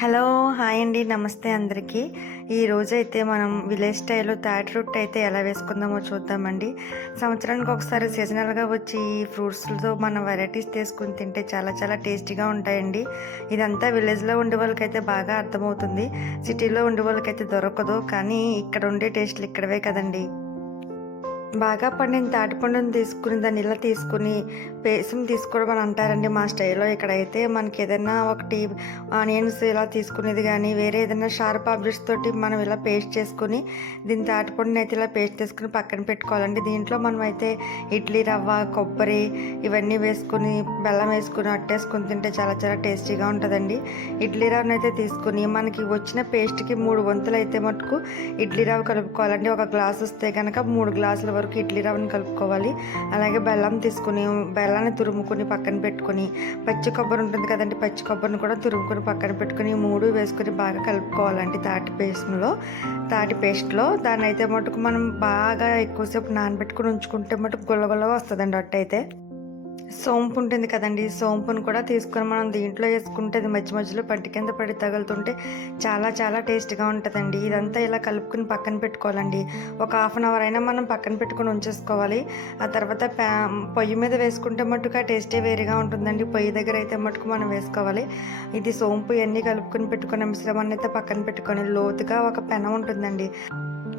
Hello hi అండి. నమస్తే అందరికీ. ఈ రోజైతే మనం విలేజ్ స్టైల్లో తాటి రొట్టె అయితే ఎలా వేసుకుందామో చూద్దామండి. సంవత్సరానికి ఒకసారి సీజనల్గా వచ్చి ఈ ఫ్రూట్స్తో మనం వెరైటీస్ తీసుకుని తింటే చాలా చాలా టేస్టీగా ఉంటాయండి. ఇదంతా విలేజ్లో ఉండే వాళ్ళకైతే బాగా అర్థమవుతుంది. సిటీలో ఉండే వాళ్ళకైతే దొరకదు. కానీ ఇక్కడ ఉండే టేస్ట్లు ఇక్కడవే కదండి. బాగా పండిన తాటిపండుని తీసుకుని దాన్ని ఇలా తీసుకుని పేసం తీసుకోవడం అని అంటారండి మా స్టైల్లో. ఇక్కడైతే మనకి ఏదైనా ఒకటి ఆనియన్స్ ఇలా తీసుకునేది కానీ వేరే ఏదైనా షార్ప్ ఆబ్జెక్ట్స్ తోటి మనం ఇలా పేస్ట్ చేసుకుని దీని తాటిపండుని అయితే ఇలా పేస్ట్ చేసుకుని పక్కన పెట్టుకోవాలండి. దీంట్లో మనం అయితే ఇడ్లీ రవ్వ కొబ్బరి ఇవన్నీ వేసుకుని బెల్లం వేసుకుని అట్టేసుకుని తింటే చాలా చాలా టేస్టీగా ఉంటుందండి. ఇడ్లీ రవ్వను అయితే తీసుకుని మనకి వచ్చిన పేస్ట్కి మూడు వంతులు అయితే మటుకు ఇడ్లీ రవ్వ కలుపుకోవాలండి. ఒక గ్లాస్ వస్తే కనుక మూడు గ్లాసులు వరకు ఇడ్లీ రవ్వని కలుపుకోవాలి. అలాగే బెల్లం తీసుకుని బెల్లాన్ని తురుముకొని పక్కన పెట్టుకొని పచ్చి కొబ్బరి ఉంటుంది కదండి పచ్చి కొబ్బరిని కూడా తురుముకొని పక్కన పెట్టుకుని మూడు వేసుకొని బాగా కలుపుకోవాలండి తాటి పేస్ట్లో. తాటి పేస్ట్లో దాన్ని అయితే మటుకు మనం బాగా ఎక్కువసేపు నానబెట్టుకుని ఉంచుకుంటే మటుకు గుల్లగుల్లగా వస్తుందండి అట్టయితే. అయితే సోంపు ఉంటుంది కదండి. సోంపును కూడా తీసుకొని మనం దీంట్లో వేసుకుంటే అది మధ్య మధ్యలో పంటి కింద పడి తగులుతుంటే చాలా చాలా టేస్ట్గా ఉంటుందండి. ఇదంతా ఇలా కలుపుకుని పక్కన పెట్టుకోవాలండి. ఒక హాఫ్ అన్ అవర్ అయినా మనం పక్కన పెట్టుకుని ఉంచేసుకోవాలి. ఆ తర్వాత ప్యా పొయ్యి మీద వేసుకుంటే మట్టుకు ఆ టేస్టే వేరేగా ఉంటుందండి. పొయ్యి దగ్గర అయితే మటుకు మనం వేసుకోవాలి. ఇది సోంపు ఇవన్నీ కలుపుకొని పెట్టుకున్న మిశ్రమాన్ని అయితే పక్కన పెట్టుకొని లోతుగా ఒక పెనం ఉంటుందండి.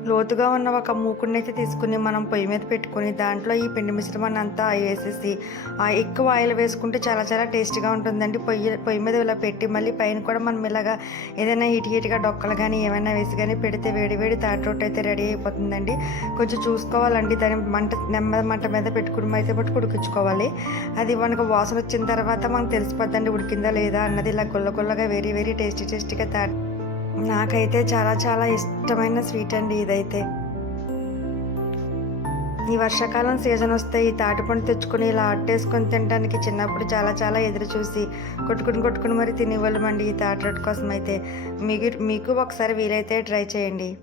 లోతుగా ఉన్న ఒక మూకుడిని అయితే తీసుకుని మనం పొయ్యి మీద పెట్టుకుని దాంట్లో ఈ పిండి మిశ్రమాన్ని అంతా వేసేసి ఆ ఎక్కువ ఆయిల్ వేసుకుంటే చాలా చాలా టేస్టీగా ఉంటుందండి. పొయ్యి పొయ్యి మీద ఇలా పెట్టి మళ్ళీ పైన కూడా మనం ఇలాగా ఏదైనా హీట్ హీట్గా డొక్కలు కానీ ఏమైనా వేసి కానీ పెడితే వేడి వేడి తాటి రొట్టె అయితే రెడీ అయిపోతుందండి. కొంచెం చూసుకోవాలండి. దాని మంట నెమ్మది మంట మీద పెట్టుకుని అయితే పట్టు ఉడికించుకోవాలి. అది మనకు వాసన వచ్చిన తర్వాత మనకు తెలిసిపోద్దండి ఉడికిందా లేదా అన్నది ఇలా గుల్ల గుల్లగా వెరీ వెరీ టేస్టీ టేస్టీగా తాటి నాకైతే చాలా చాలా ఇష్టమైన స్వీట్ అండి ఇదైతే. ఈ వర్షాకాలం సీజన్ వస్తే ఈ తాటిపండు తెచ్చుకొని ఇలా అట్టేసుకొని తినడానికి చిన్నప్పుడు చాలా చాలా ఎదురు చూసి కొట్టుకుని కొట్టుకుని మరి తినేవాళ్ళమండి ఈ తాటి కోసం అయితే. మీకు మీకు ఒకసారి వీలైతే ట్రై చేయండి.